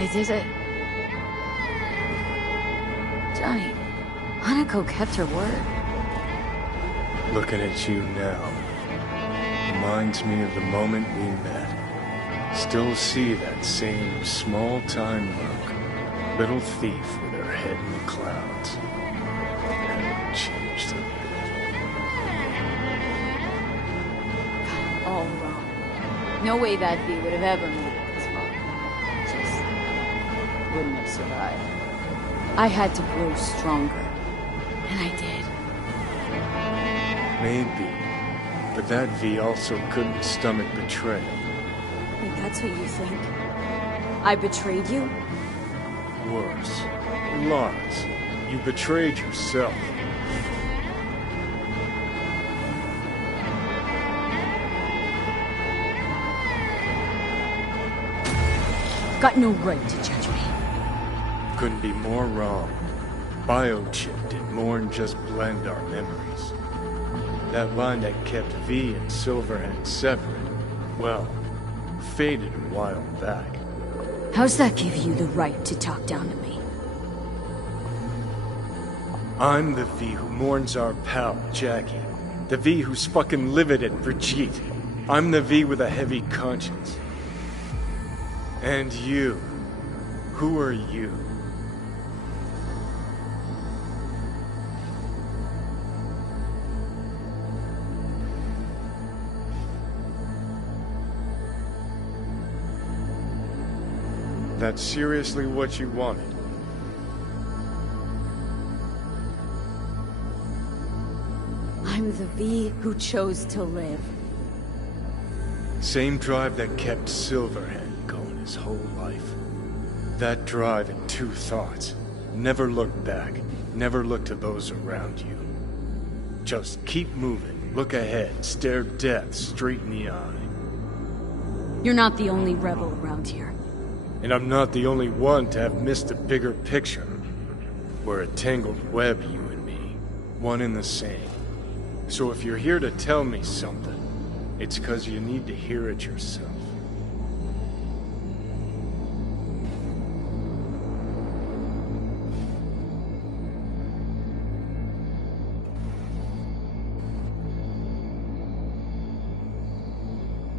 I did it. Johnny, Hanako kept her word. Looking at you now reminds me of the moment we met. Still see that same small-time look. Little thief with her head in the clouds. Haven't changed a bit. All wrong. No way that V would have ever made it this far. Just wouldn't have survived. I had to grow stronger. And I did. Maybe. But that V also couldn't stomach betrayal. Wait, that's what you think? I betrayed you? Worse. Lies. You betrayed yourself. Got no right to judge me. Couldn't be more wrong. Biochip did more than just blend our memories. That line that kept V and Silverhand separate, well, faded a while back. How's that give you the right to talk down to me? I'm the V who mourns our pal, Jackie. The V who's fucking livid at Brigitte. I'm the V with a heavy conscience. And you. Who are you? That's seriously what you wanted? I'm the V who chose to live. Same drive that kept Silverhand going his whole life. That drive and two thoughts. Never look back. Never look to those around you. Just keep moving. Look ahead. Stare death straight in the eye. You're not the only rebel around here. And I'm not the only one to have missed the bigger picture. We're a tangled web, you and me. One and the same. So if you're here to tell me something, it's 'cause you need to hear it yourself.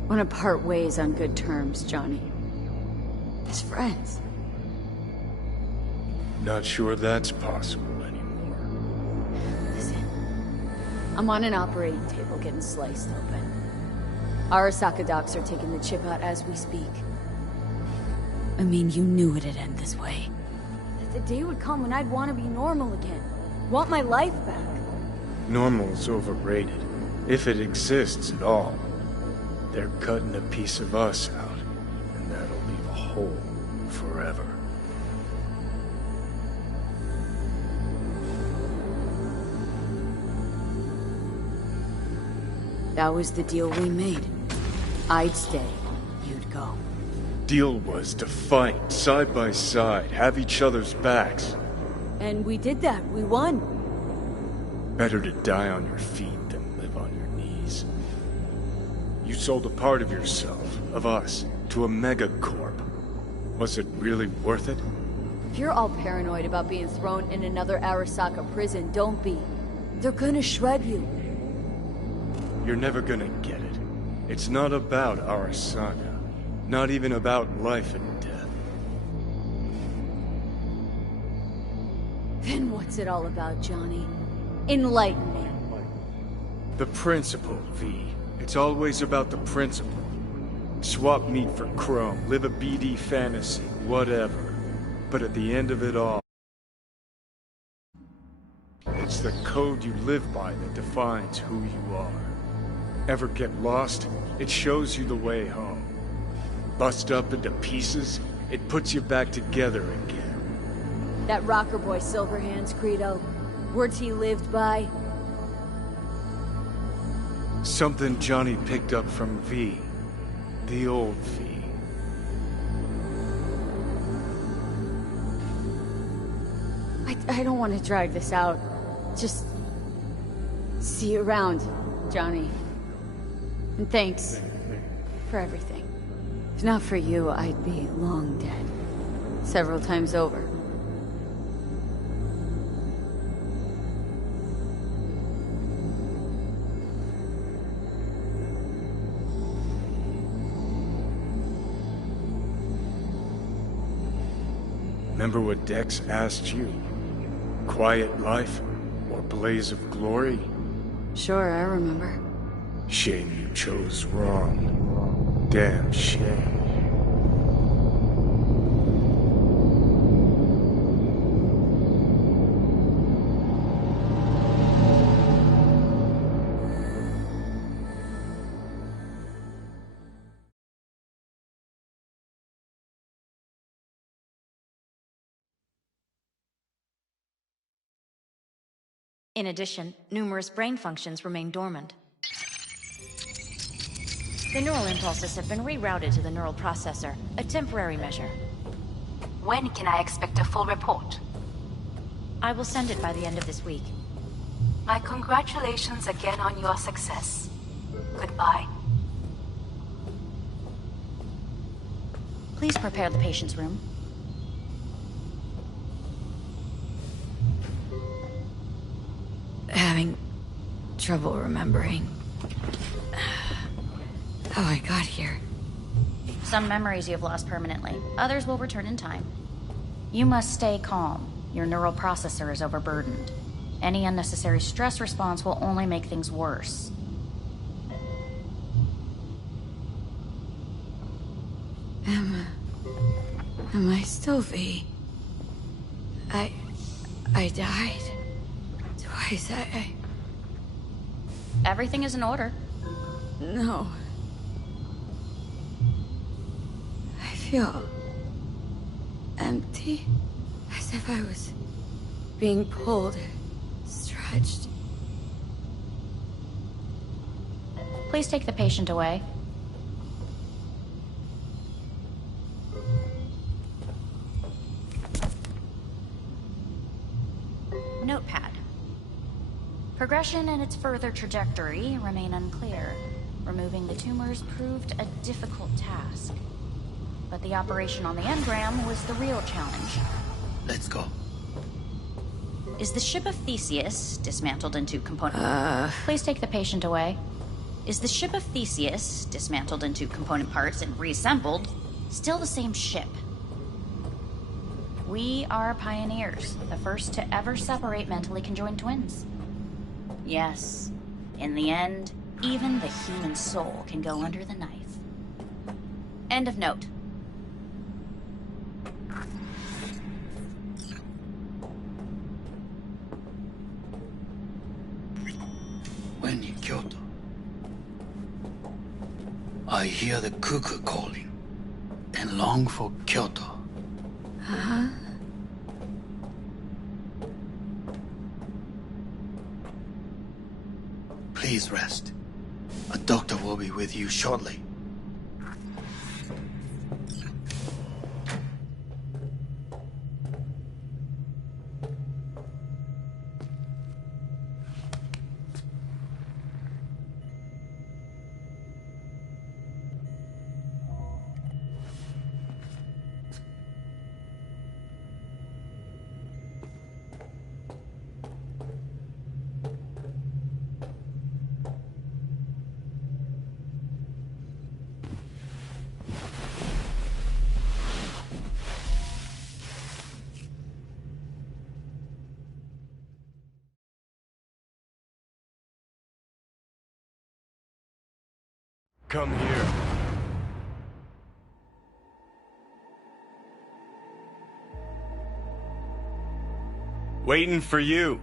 Wanna part ways on good terms, Johnny. As friends. Not sure that's possible anymore. Listen. I'm on an operating table getting sliced open. Arasaka docs are taking the chip out as we speak. I mean, you knew it'd end this way. That the day would come when I'd want to be normal again. Want my life back. Normal's overrated. If it exists at all. They're cutting a piece of us out, and that'll leave a hole forever. That was the deal we made. I'd stay, you'd go. Deal was to fight, side by side, have each other's backs. And we did that, we won. Better to die on your feet than live on your knees. You sold a part of yourself, of us, to a megacorp. Was it really worth it? If you're all paranoid about being thrown in another Arasaka prison, don't be. They're gonna shred you. You're never gonna get it. It's not about Arasaka. Not even about life and death. Then what's it all about, Johnny? Enlighten me. The principle, V. It's always about the principle. Swap meat for chrome, live a BD fantasy, whatever. But at the end of it all, it's the code you live by that defines who you are. Ever get lost? It shows you the way home. Bust up into pieces, it puts you back together again. That rocker boy Silverhand's credo. Words he lived by. Something Johnny picked up from V. The old V. I don't want to drag this out. Just... see you around, Johnny. And thanks for everything. If not for you, I'd be long dead. several times over. Remember what Dex asked you? Quiet life or blaze of glory? Sure, I remember. Shame you chose wrong. Damn shame. In addition, numerous brain functions remain dormant. The neural impulses have been rerouted to the neural processor, a temporary measure. When can I expect a full report? I will send it by the end of this week. My congratulations again on your success. Goodbye. Please prepare the patient's room. Having trouble remembering how I got here. Some memories you have lost permanently. Others will return in time. You must stay calm. Your neural processor is overburdened. Any unnecessary stress response will only make things worse. Am I still V? I died. Twice, Everything is in order. No. I feel empty. As if I was being pulled, stretched. Please take the patient away. Notepad. Progression and its further trajectory remain unclear. Removing the tumors proved a difficult task. But the operation on the engram was the real challenge. Let's go. Is the ship of Theseus dismantled into component... Please take the patient away. Is the ship of Theseus dismantled into component parts and reassembled still the same ship? We are pioneers, the first to ever separate mentally conjoined twins. Yes, in the end, even the human soul can go under the knife. End of note. When in Kyoto, I hear the cuckoo calling and long for Kyoto. Huh? Please rest. A doctor will be with you shortly. Come here. Waiting for you.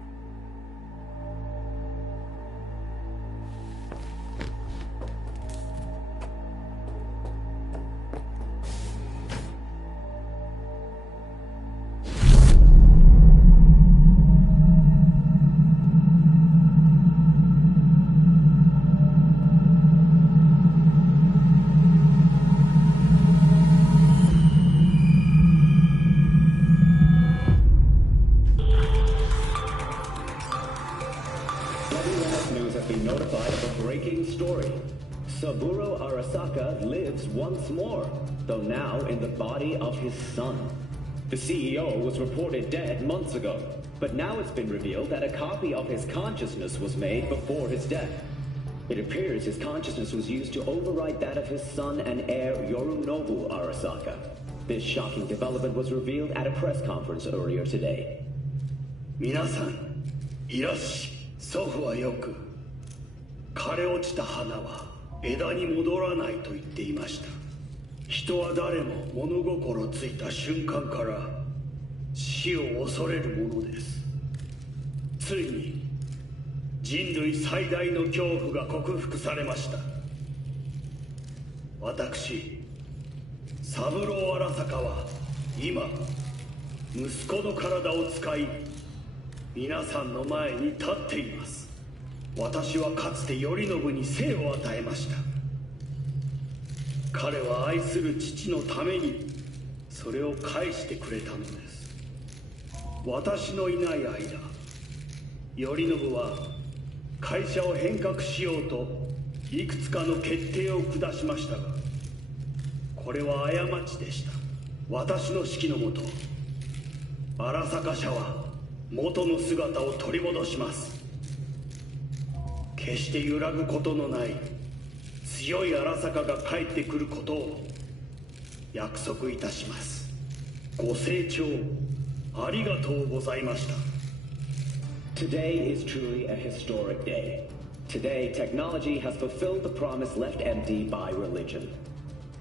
Saburo Arasaka lives once more, though now in the body of his son. The CEO was reported dead months ago, but now it's been revealed that a copy of his consciousness was made before his death. It appears his consciousness was used to override that of his son and heir Yorinobu Arasaka. This shocking development was revealed at a press conference earlier today. 皆さん、いらっし。祖父はよく、枯れ落ちた花は枝に戻らないと言っていました。人は誰も物心ついた瞬間から死を恐れるものです。ついに人類最大の恐怖が克服されました。私、三郎荒坂は今息子の体を使い皆さんの前に立っています。私はかつて頼信に生を与えました。彼は愛する父のためにそれを返してくれたのです。私のいない間、頼信は会社を変革しようといくつかの決定を下しましたが、これは過ちでした。私の指揮のもと、荒坂社は元の姿を取り戻します。決して揺らぐことのない強い荒坂が帰ってくることを約束いたします。ご清聴ありがとうございました。 Today is truly a historic day. Today, technology has fulfilled the promise left empty by religion.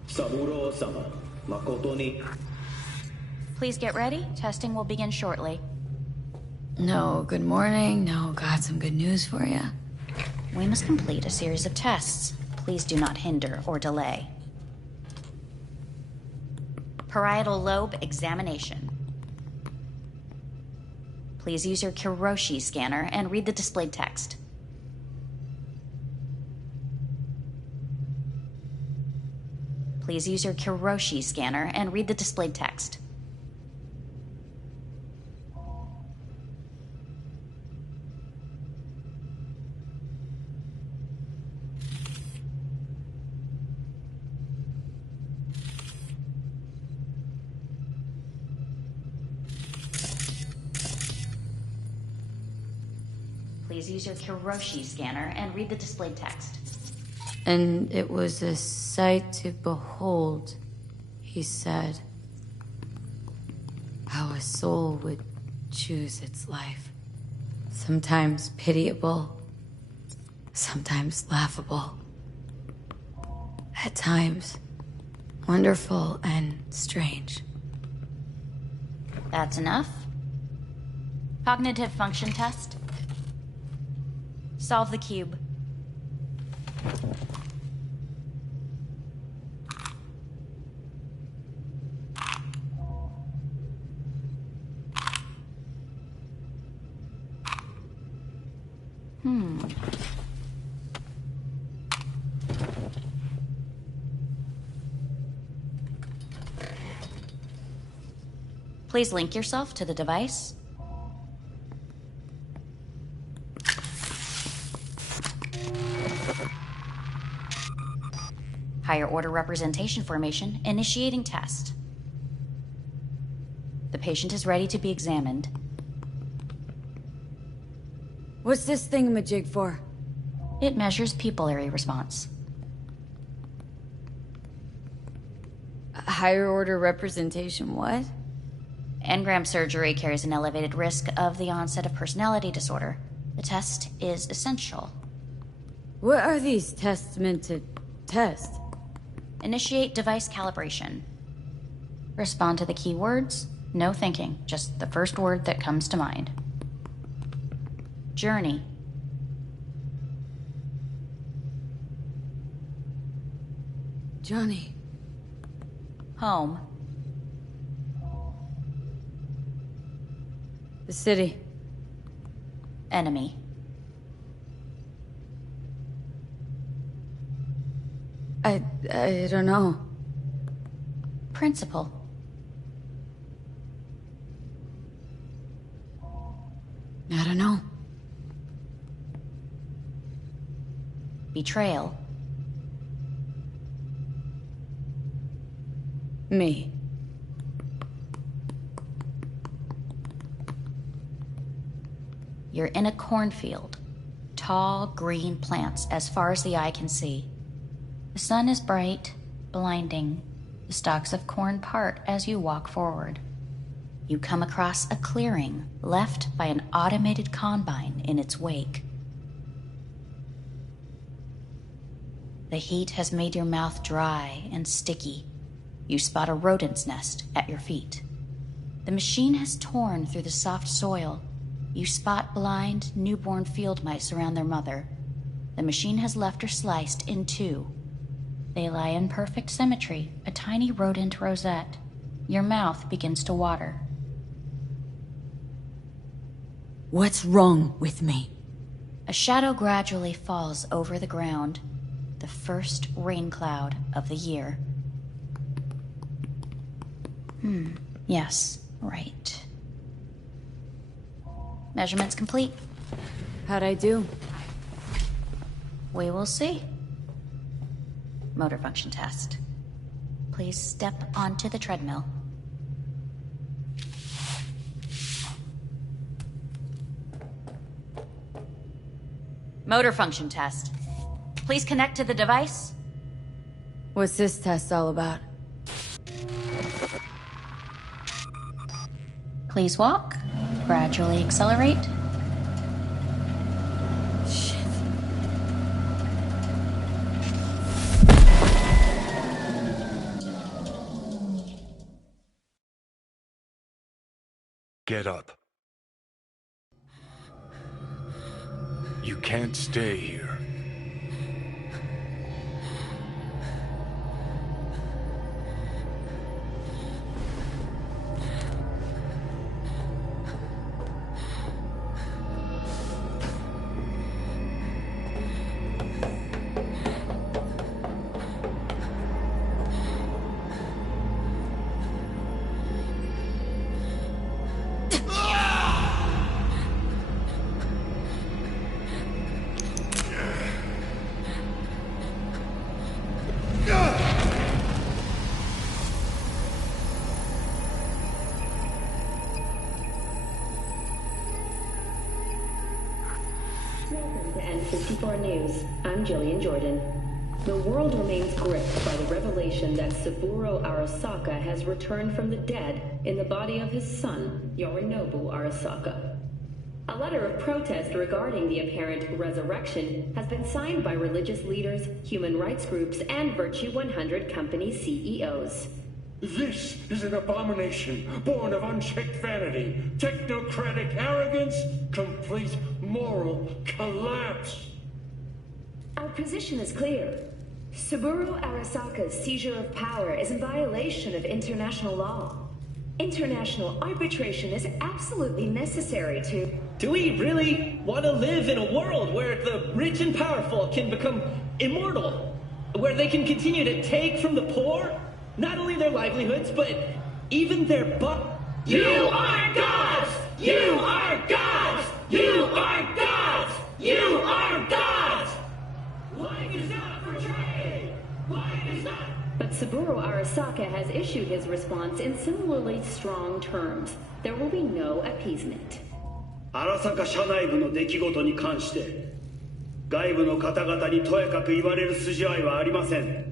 Saburo-sama, makoto ni. Please get ready. Testing will begin shortly. No, good morning. No, got some good news for you. We must complete a series of tests. Please do not hinder or delay. Parietal lobe examination. Please use your Kiroshi scanner and read the displayed text. Please use your Kiroshi scanner and read the displayed text. Please use your Kiroshi scanner and read the displayed text. And it was a sight to behold, he said, how a soul would choose its life. Sometimes pitiable, sometimes laughable. At times, wonderful and strange. That's enough. Cognitive function test. Solve the cube. Please link yourself to the device. Higher order representation formation, initiating test. The patient is ready to be examined. What's this thingamajig for? It measures pupillary response. A higher order representation, what? Engram surgery carries an elevated risk of the onset of personality disorder. The test is essential. What are these tests meant to test? Initiate device calibration. Respond to the keywords. No thinking, just the first word that comes to mind. Journey. Johnny. Home. The city. Enemy. I don't know. Principal. I don't know. Betrayal. Me. You're in a cornfield. Tall, green plants as far as the eye can see. The sun is bright, blinding. The stalks of corn part as you walk forward. You come across a clearing left by an automated combine in its wake. The heat has made your mouth dry and sticky. You spot a rodent's nest at your feet. The machine has torn through the soft soil. You spot blind, newborn field mice around their mother. The machine has left her sliced in two. They lie in perfect symmetry, a tiny rodent rosette. Your mouth begins to water. What's wrong with me? A shadow gradually falls over the ground. The first rain cloud of the year. Yes, right. Measurements complete. How'd I do? We will see. Motor function test. Please step onto the treadmill. Motor function test. Please connect to the device. What's this test all about? Please walk. Gradually accelerate. Shit. Get up. You can't stay here. Welcome to N54 News. I'm Jillian Jordan. The world remains gripped by the revelation that Saburo Arasaka has returned from the dead in the body of his son, Yorinobu Arasaka. A letter of protest regarding the apparent resurrection has been signed by religious leaders, human rights groups, and Virtue 100 company CEOs. This is an abomination born of unchecked vanity, technocratic arrogance, complete moral collapse. Our position is clear. Saburo Arasaka's seizure of power is in violation of international law. International arbitration is absolutely necessary to... Do we really want to live in a world where the rich and powerful can become immortal? Where they can continue to take from the poor? Not only their livelihoods, but even their You are gods! You are gods! You are gods! You are gods! Life is not for trade! Life is not... But Saburo Arasaka has issued his response in similarly strong terms. There will be no appeasement. 荒坂社内部の出来事に関して外部の方々にとやかく言われる筋合いはありません。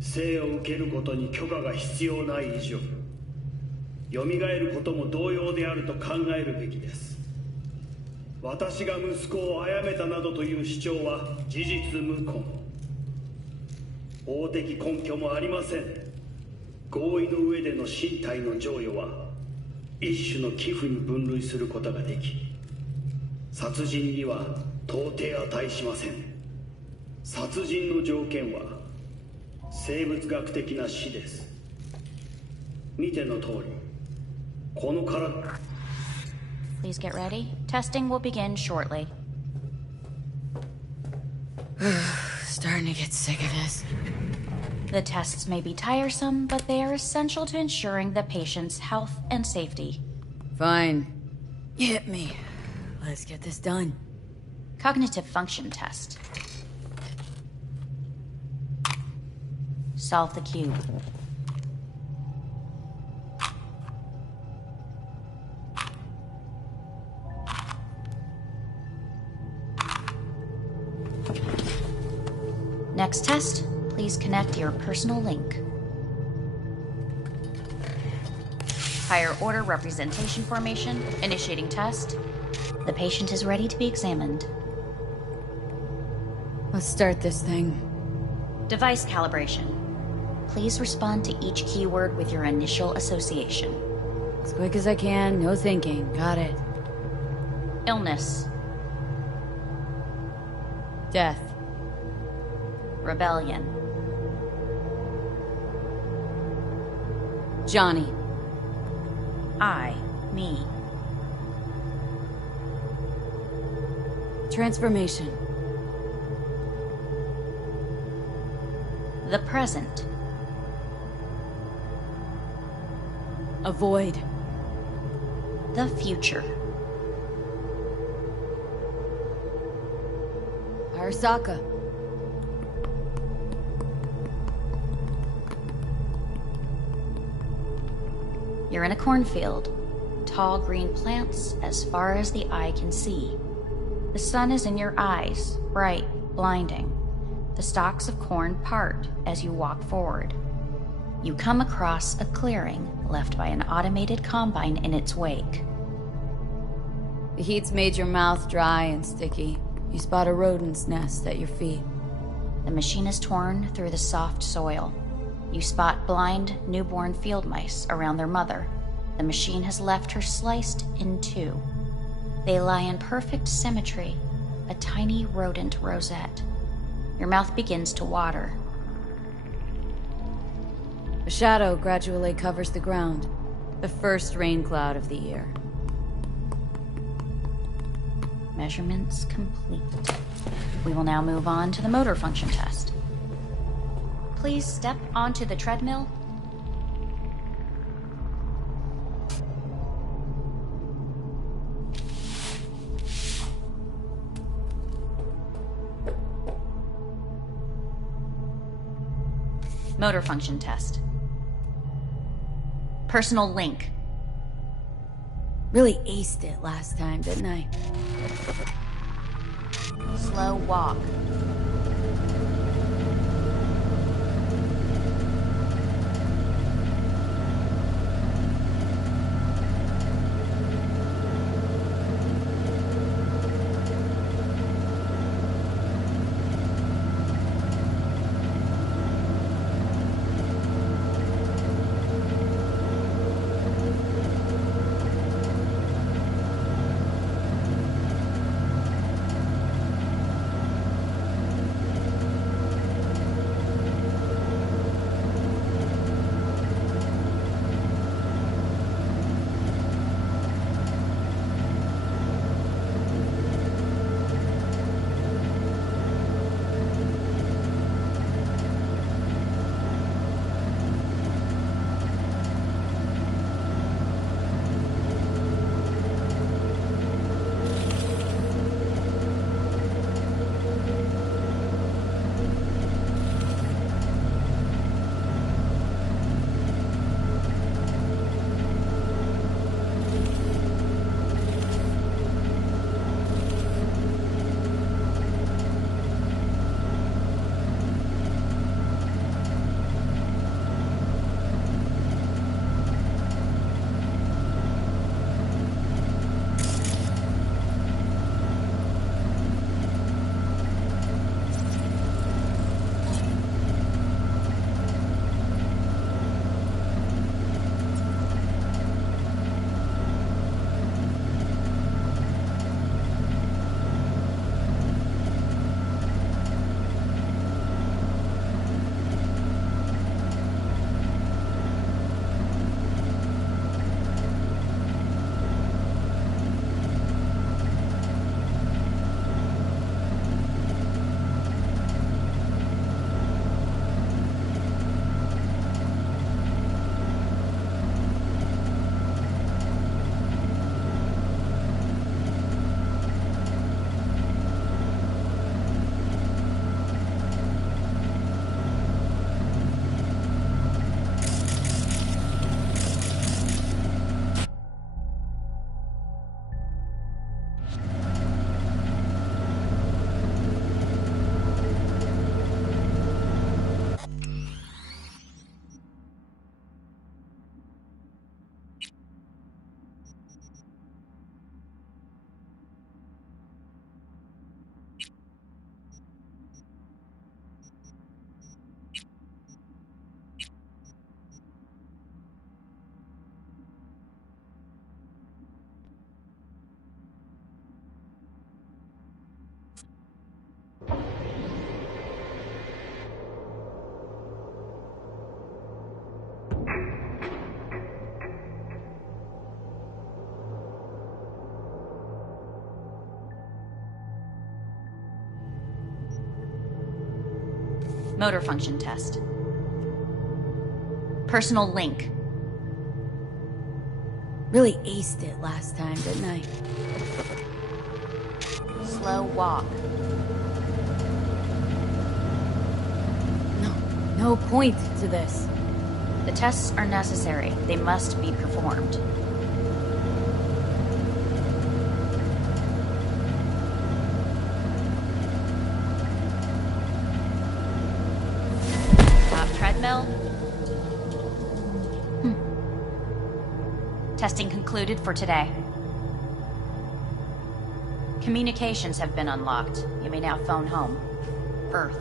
生を受けることに許可が必要ない以上蘇ることも同様であると考えるべきです。私が息子を殺めたなどという主張は事実無根。法的根拠もありません。合意の上での身体の贈与は一種の寄付に分類することができ殺人には到底値しません。殺人の条件は生物学的な死です。見ての通りこの体 Please get ready. Testing will begin shortly. Starting to get sick of this. The tests may be tiresome, but they are essential to ensuring the patient's health and safety. Fine. Hit me. Let's get this done. Cognitive function test. Solve the cube. next test, please connect your personal link. Higher order representation formation, initiating test. The patient is ready to be examined. Let's start this thing. Device calibration. Please respond to each keyword with your initial association. As quick as I can, no thinking. Got it. Illness. Death. Rebellion. Johnny. Me. Transformation. The present. Avoid. The future. Arasaka. You're in a cornfield. Tall green plants as far as the eye can see. The sun is in your eyes, bright, blinding. The stalks of corn part as you walk forward. You come across a clearing left by an automated combine in its wake. The heat's made your mouth dry and sticky. You spot a rodent's nest at your feet. The machine is torn through the soft soil. You spot blind, newborn field mice around their mother. The machine has left her sliced in two. They lie in perfect symmetry, a tiny rodent rosette. Your mouth begins to water. A shadow gradually covers the ground. The first rain cloud of the year. Measurements complete. We will now move on to the motor function test. Please step onto the treadmill. Motor function test. Personal link. Really aced it last time, didn't I? Slow walk. Motor function test. Personal link. Really aced it last time, didn't I? Slow walk. No point to this. The tests are necessary. They must be performed. Top treadmill. Testing concluded for today. Communications have been unlocked. You may now phone home. Earth.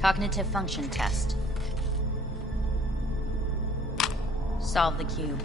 Cognitive function test. Solve the cube.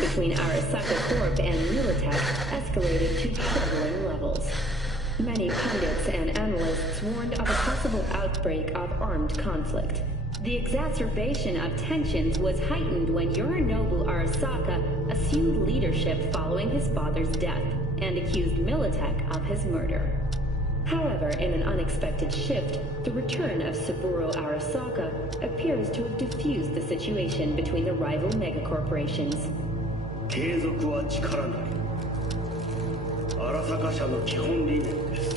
Between Arasaka Corp and Militech escalated to troubling levels. Many pundits and analysts warned of a possible outbreak of armed conflict. The exacerbation of tensions was heightened when Yorinobu Arasaka assumed leadership following his father's death and accused Militech of his murder. However, in an unexpected shift, the return of Saburo Arasaka appears to have diffused the situation between the rival megacorporations. 継続は力なり。荒坂社の基本理念です。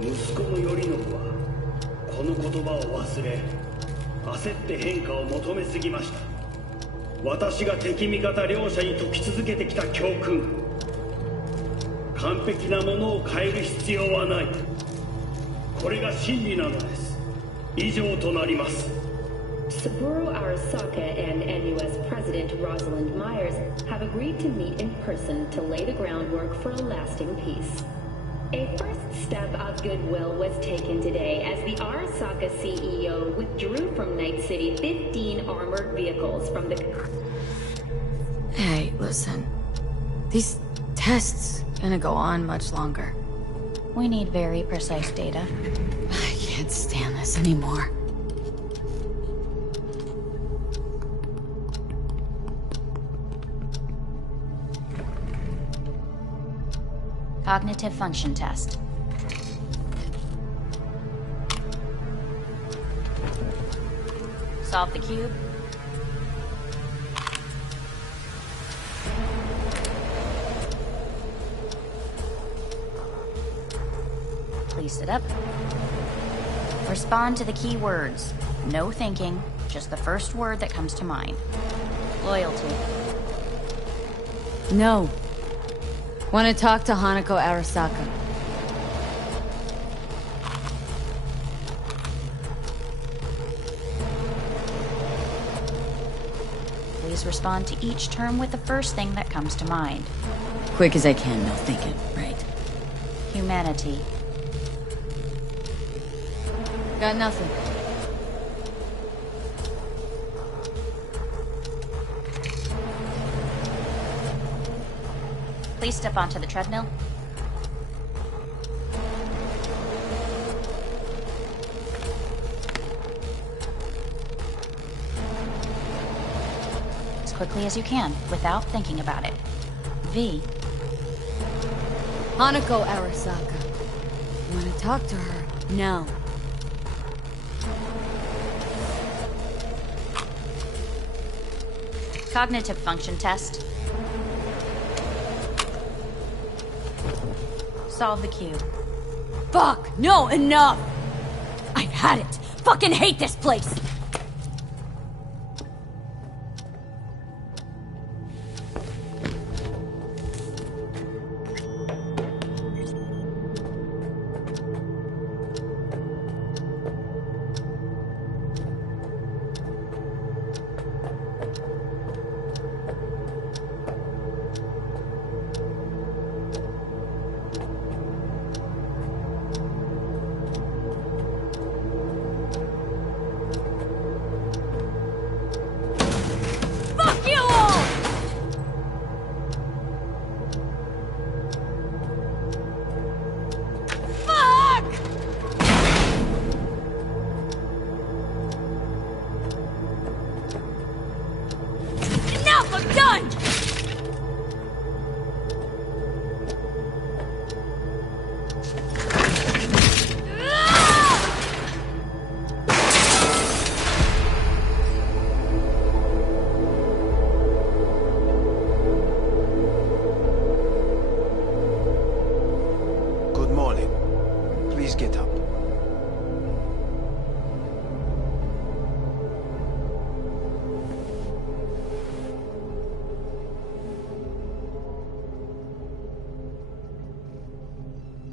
息子の頼信はこの言葉を忘れ、焦って変化を求めすぎました。私が敵味方両者に説き続けてきた教訓。完璧なものを変える必要はない。これが真理なのです。以上となります。 Saburo Arasaka and NUS President Rosalind Myers have agreed to meet in person to lay the groundwork for a lasting peace. A first step of goodwill was taken today as the Arasaka CEO withdrew from Night City 15 armored vehicles from the... Hey, listen. These tests gonna go on much longer. We need very precise data. I can't stand this anymore. Cognitive function test. Solve the cube. Please sit up. Respond to the key words. No thinking, just the first word that comes to mind. Loyalty. No. Want to talk to Hanako Arasaka. Please respond to each term with the first thing that comes to mind. Quick as I can, no thinking, right? Humanity. Got nothing. Please step onto the treadmill. quickly as you can, without thinking about it. V. Hanako Arasaka. I want to talk to her now. Cognitive function test. Solve the cube. Fuck! No, enough! I've had it! Fucking hate this place!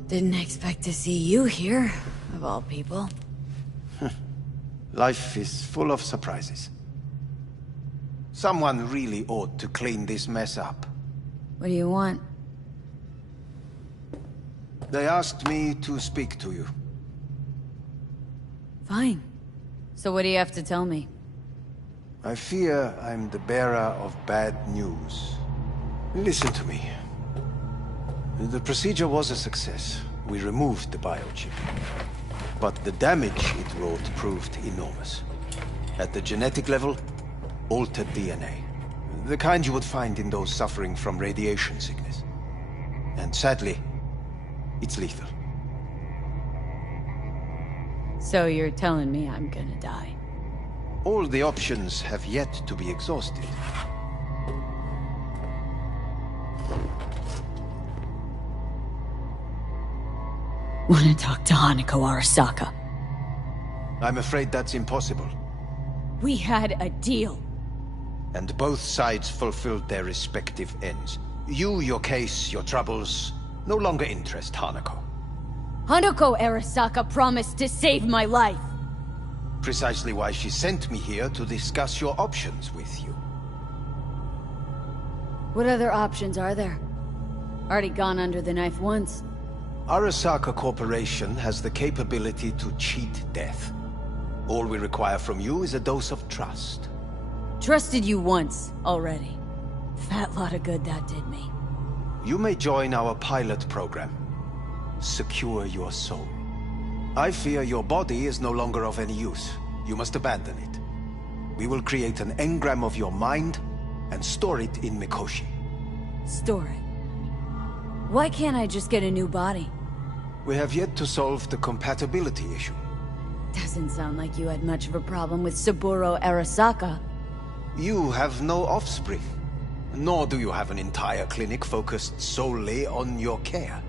Didn't expect to see you here, of all people. Life is full of surprises. Someone really ought to clean this mess up. What do you want? They asked me to speak to you. Fine. So what do you have to tell me? I fear I'm the bearer of bad news. Listen to me. The procedure was a success. We removed the biochip. But the damage it wrought proved enormous. At the genetic level, altered DNA. The kind you would find in those suffering from radiation sickness. And sadly, it's lethal. So you're telling me I'm gonna die? All the options have yet to be exhausted. Want to talk to Hanako Arasaka? I'm afraid that's impossible. We had a deal. And both sides fulfilled their respective ends. You, your case, your troubles, no longer interest Hanako. Hanako Arasaka promised to save my life. Precisely why she sent me here to discuss your options with you. What other options are there? Already gone under the knife once. Arasaka Corporation has the capability to cheat death. All we require from you is a dose of trust. Trusted you once, already. Fat lot of good that did me. You may join our pilot program. Secure your soul. I fear your body is no longer of any use. You must abandon it. We will create an engram of your mind and store it in Mikoshi. Store it? Why can't I just get a new body? We have yet to solve the compatibility issue. Doesn't sound like you had much of a problem with Saburo Arasaka. You have no offspring. Nor do you have an entire clinic focused solely on your care.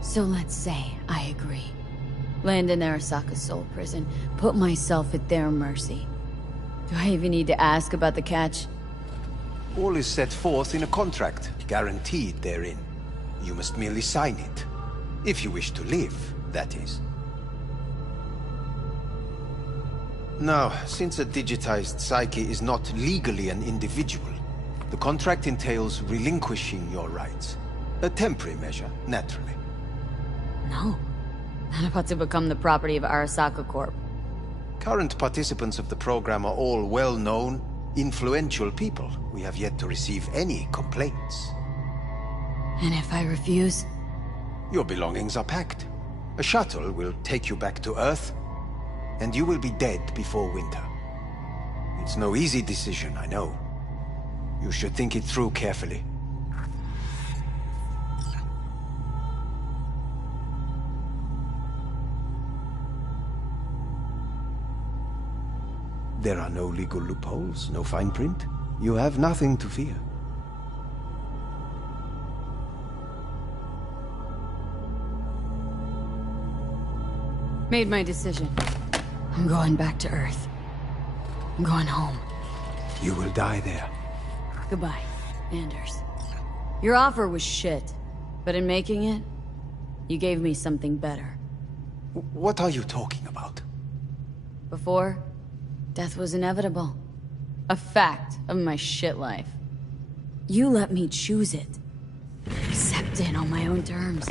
So let's say I agree. Land in Arasaka's soul prison. Put myself at their mercy. Do I even need to ask about the catch? All is set forth in a contract, guaranteed therein. You must merely sign it. If you wish to live, that is. Now, since a digitized psyche is not legally an individual, the contract entails relinquishing your rights. A temporary measure, naturally. No. Not about to become the property of Arasaka Corp. Current participants of the program are all well-known, influential people. We have yet to receive any complaints. And if I refuse? Your belongings are packed. A shuttle will take you back to Earth, and you will be dead before winter. It's no easy decision, I know. You should think it through carefully. There are no legal loopholes, no fine print. You have nothing to fear. Made my decision. I'm going back to Earth. I'm going home. You will die there. Goodbye, Anders. Your offer was shit, but in making it, you gave me something better. What are you talking about? Before, death was inevitable. A fact of my shit life. You let me choose it. Accept it on my own terms.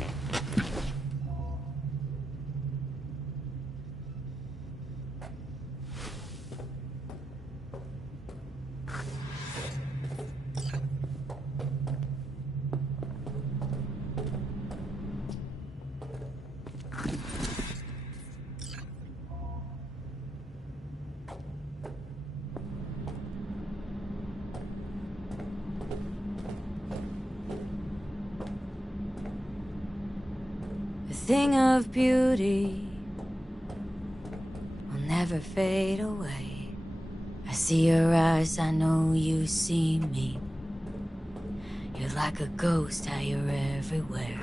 A thing of beauty will never fade away. I see your eyes, I know you see me. You're like a ghost, how you're everywhere.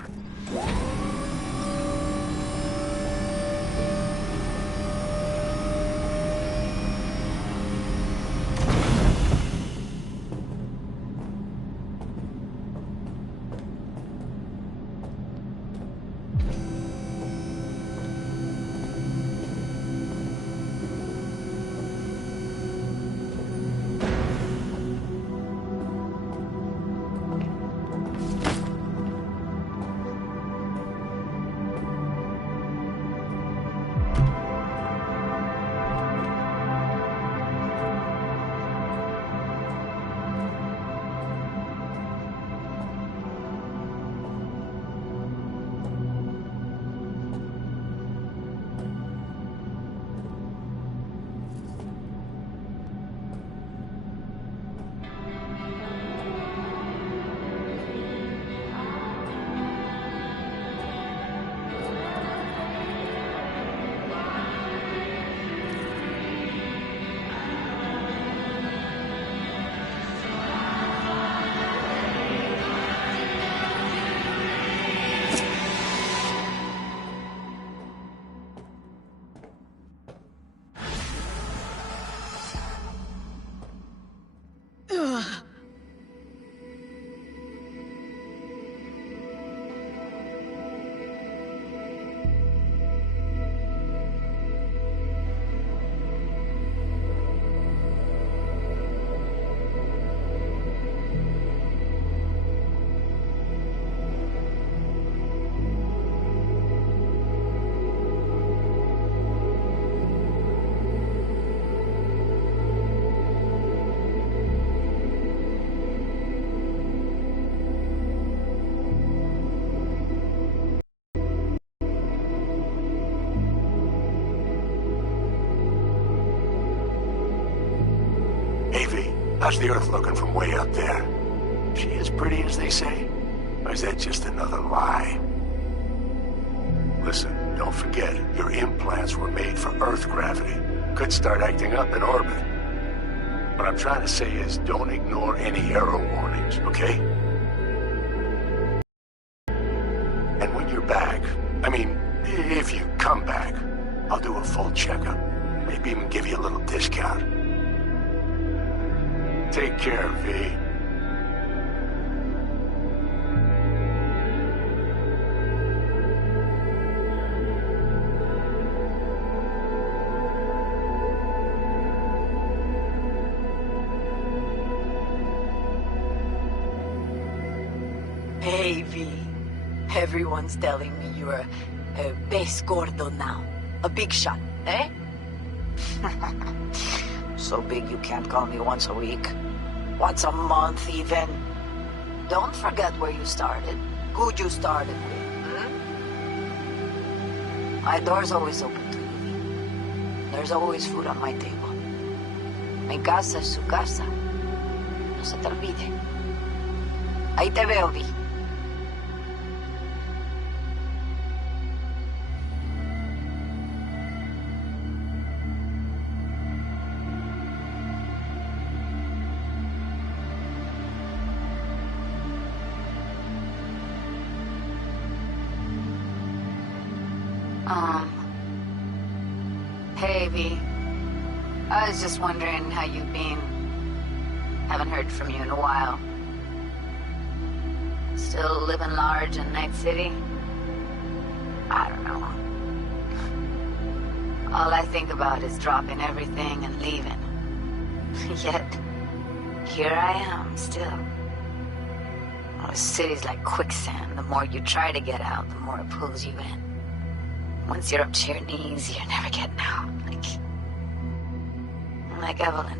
How's the Earth looking from way up there? She as pretty as they say? Or is that just another lie? Listen, don't forget, your implants were made for Earth gravity. Could start acting up in orbit. What I'm trying to say is, don't ignore any error warnings, okay? And when you're back, I mean, if you come back, I'll do a full checkup. Maybe even give you a little discount. Take care, V. Hey, V. Everyone's telling me you're a base gordo now. A big shot, eh? So big you can't call me once a week. Once a month, even. Don't forget where you started. Who you started with, My door's always open to you, V. There's always food on my table. Mi casa es su casa. No se te olvide. Ahí te veo, Vi. Hey, V. I was just wondering how you've been. Haven't heard from you in a while. Still living large in Night City? I don't know. All I think about is dropping everything and leaving. Yet, here I am, still. Oh, the city's like quicksand. The more you try to get out, the more it pulls you in. Once you're up to your knees, you're never getting out. Like Evelyn.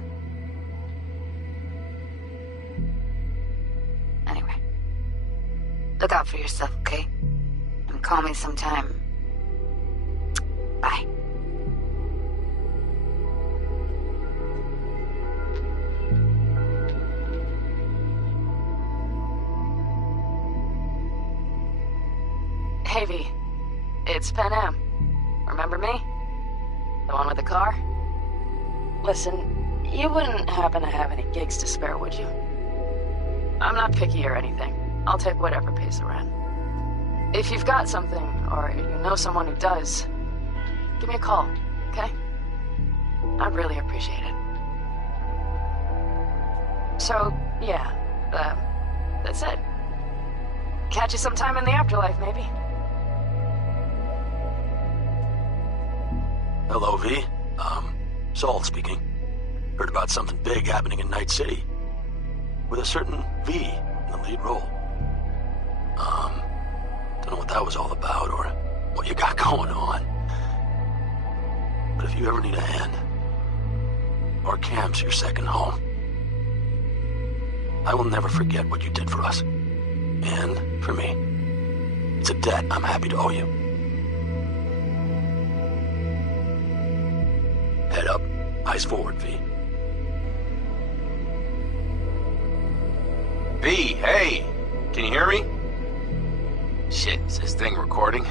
Anyway. Look out for yourself, okay? And call me sometime. Bye. Hey, V. It's Pan Am. Remember me? The one with the car? Listen, you wouldn't happen to have any gigs to spare, would you? I'm not picky or anything. I'll take whatever pays the rent. If you've got something, or you know someone who does, give me a call, okay? I'd really appreciate it. So, yeah, that's it. Catch you sometime in the afterlife, maybe. Hello, V. Saul speaking. Heard about something big happening in Night City. With a certain V in the lead role. Don't know what that was all about or what you got going on. But if you ever need a hand, our camp's your second home. I will never forget what you did for us. And for me. It's a debt I'm happy to owe you. Head up, eyes forward, V. V, hey! Can you hear me? Shit, is this thing recording?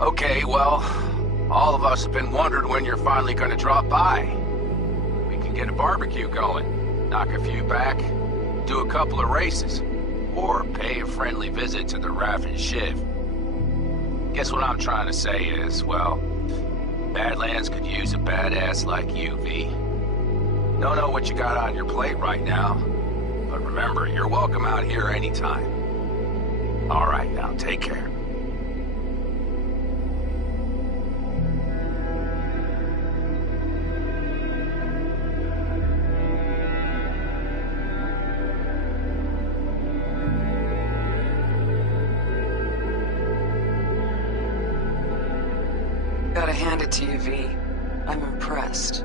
Okay, well, all of us have been wondering when you're finally gonna drop by. We can get a barbecue going, knock a few back, do a couple of races, or pay a friendly visit to the Raff and Shiv. Guess what I'm trying to say is, well, Badlands could use a badass like you, V. Don't know what you got on your plate right now, but remember, you're welcome out here anytime. All right, now, take care. Gotta hand it to you, V. I'm impressed.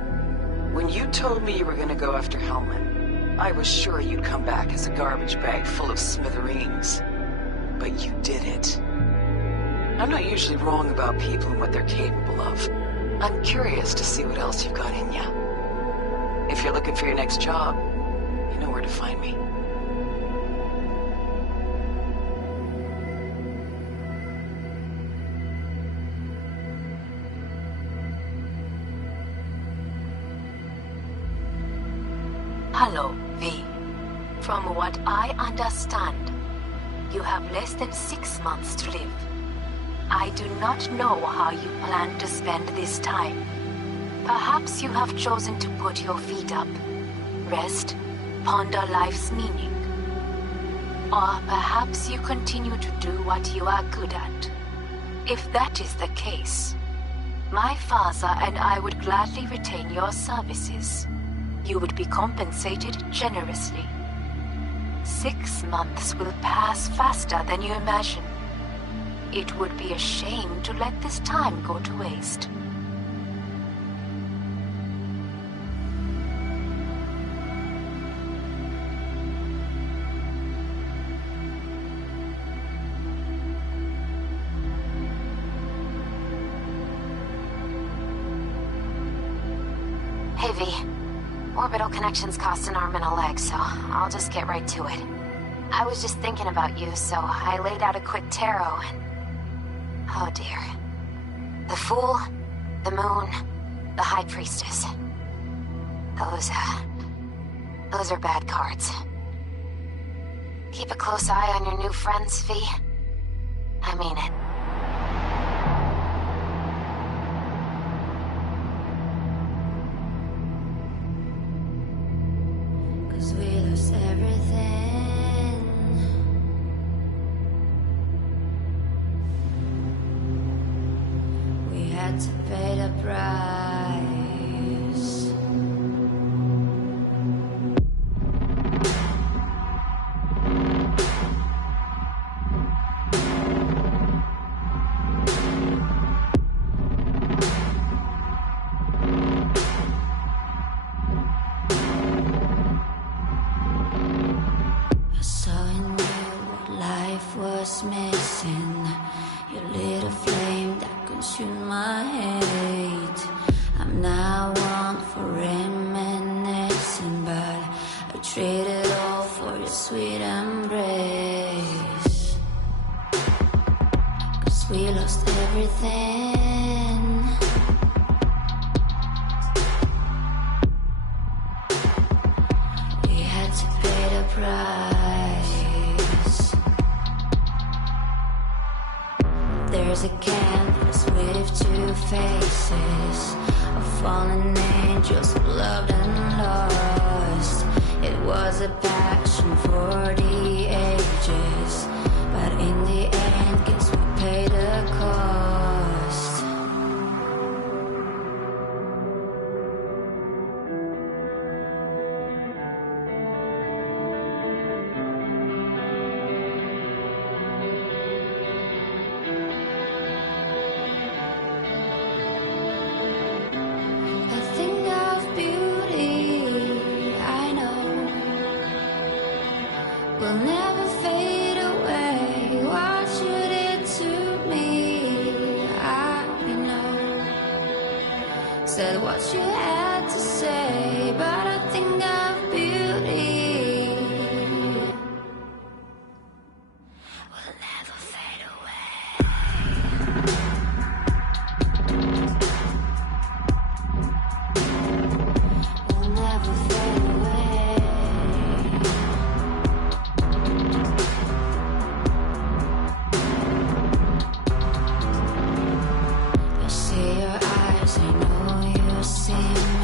When you told me you were gonna go after Hellman, I was sure you'd come back as a garbage bag full of smithereens. But you did it. I'm not usually wrong about people and what they're capable of. I'm curious to see what else you've got in ya. If you're looking for your next job, you know where to find me. Hello, V. From what I understand, you have less than 6 months to live. I do not know how you plan to spend this time. Perhaps you have chosen to put your feet up, rest, ponder life's meaning. Or perhaps you continue to do what you are good at. If that is the case, my father and I would gladly retain your services. You would be compensated generously. 6 months will pass faster than you imagine. It would be a shame to let this time go to waste. Hey, V. Orbital connections cost an arm and a leg, so I'll just get right to it. I was just thinking about you, so I laid out a quick tarot and... Oh dear. The Fool, the Moon, the High Priestess. Those are bad cards. Keep a close eye on your new friends, V. I mean it. We lost everything. We had to pay the price. Missing your little flame that consumed my hate. I'm not one for reminiscing, but I trade it all for your sweet embrace. 'Cause we lost everything. We had to pay the price. There's a canvas with two faces of fallen angels who loved and lost. It was a passion for the ages, but in the end, guess we paid the cost. Will never fade away. What you did to me, I know. Said what you had to say, but I think of beauty will never fade away. Will never fade away. I know you see me.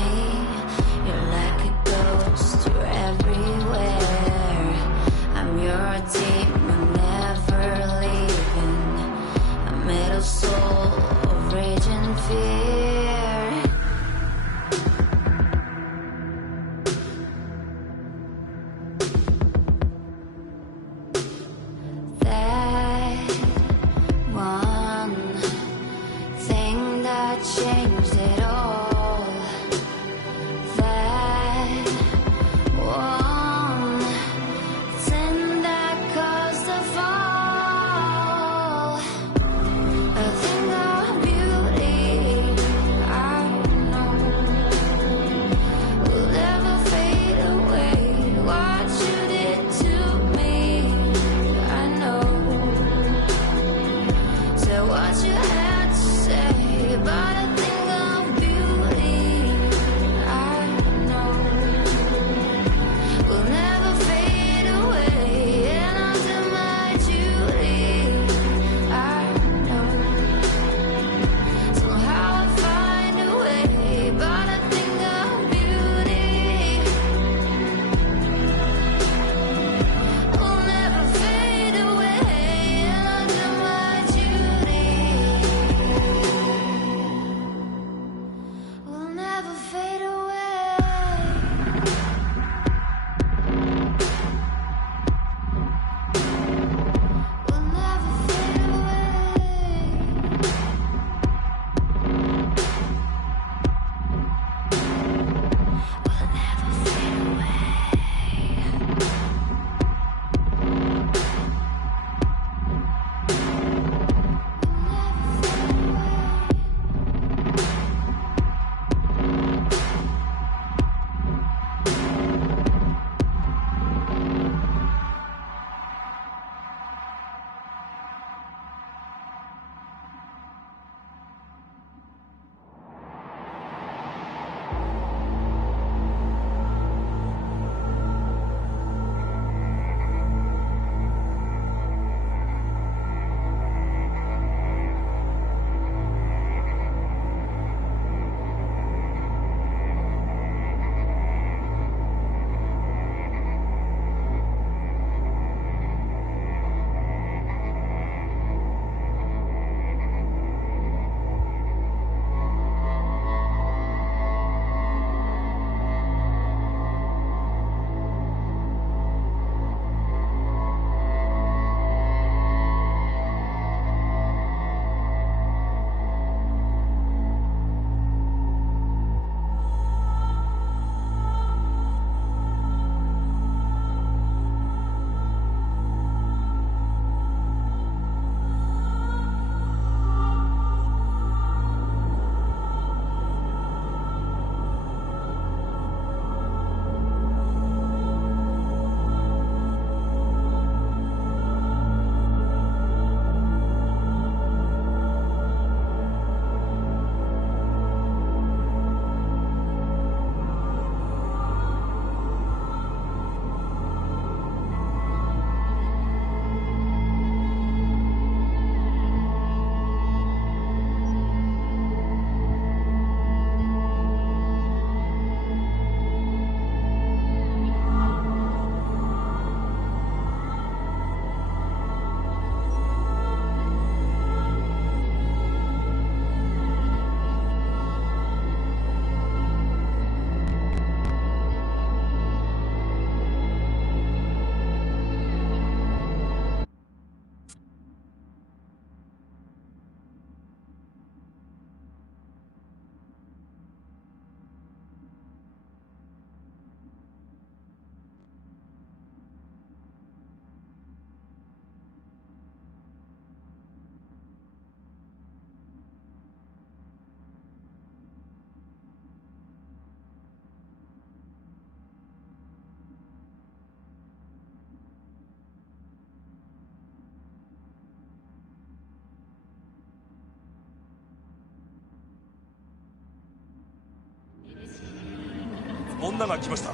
女が来ました。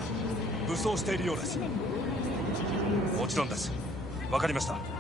武装しているようです。もちろんです。わかりました。